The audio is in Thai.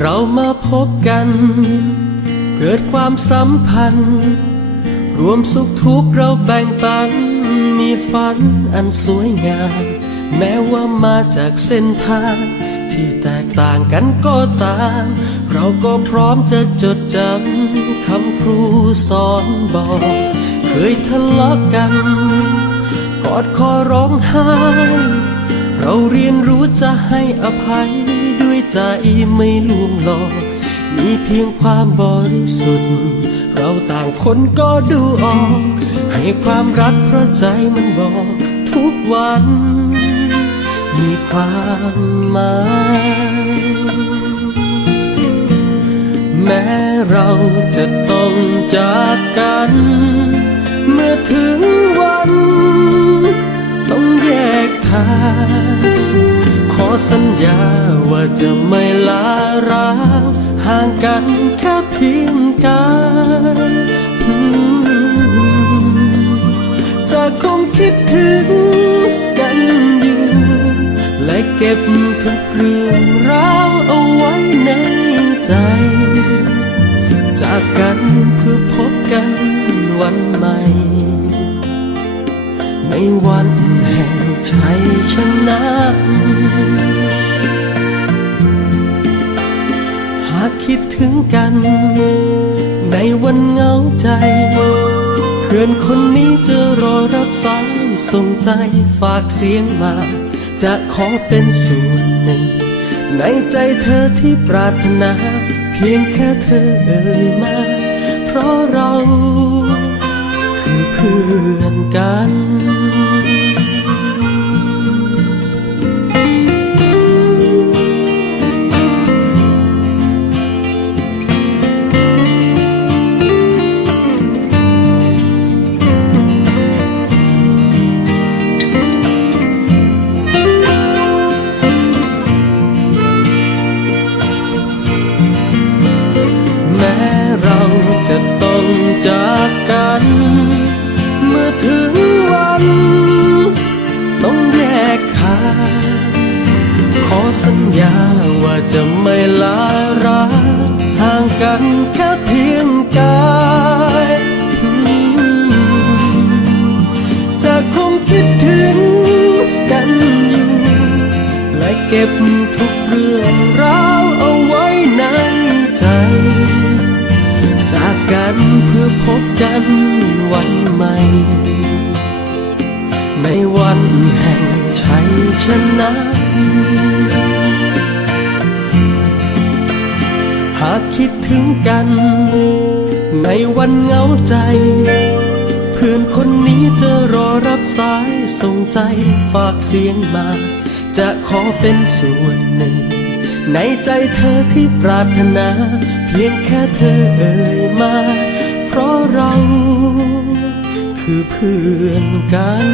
เรามาพบกัน เกิดความสัมพันธ์ รวมสุขทุกข์เราแบ่งปัน มีฝันอันสวยงาม แม้ว่ามาจากเส้นทาง ที่แตกต่างกันก็ตาม เราก็พร้อมจะจดจำคำครูสอนบอก เคยทะเลาะกัน กอดคอร้องไห้ เราเรียนรู้จะให้อภัย ใจไม่ลวงหลอก มีเพียงความบริสุทธิ์ เราต่างคนก็ดูออก ให้ความรักเพราะใจมันบอกทุกวัน มีความหมายแม้เรา สัญญาว่าจะไม่ลาร้างห่างกันแค่เพียงกายจะคงคิดถึงกันอยู่และเก็บทุกเรื่องราวเอาไว้ในใจ จากกันเพื่อพบกันวันใหม่ ในวันแห่ง ชัยชนะหากคิดถึงกัน ในวันเหงาใจเพื่อนคนนี้จะรอรับสายส่งใจฝากเสียงมา จะขอเป็นส่วนหนึ่ง ในใจเธอที่ปรารถนา เพียงแค่เธอเอ่ยมา เพราะเราคือเพื่อนกัน กัน เมื่อถึงวัน ต้องแยกทาง ขอสัญญาว่าจะไม่ลาร้าห่างกันแค่เพียงกายจะคงคิดถึงกันอยู่ และเก็บทุก แห่งชัยชนะหากคิดถึงกัน ในวันเหงาใจ เพื่อนคนนี้จะรอรับสายส่งใจฝากเสียงมา จะขอเป็นส่วนหนึ่ง ในใจเธอที่ปรารถนา เพียงแค่เธอเอ่ยมา เพราะเรา คือเพื่อนกัน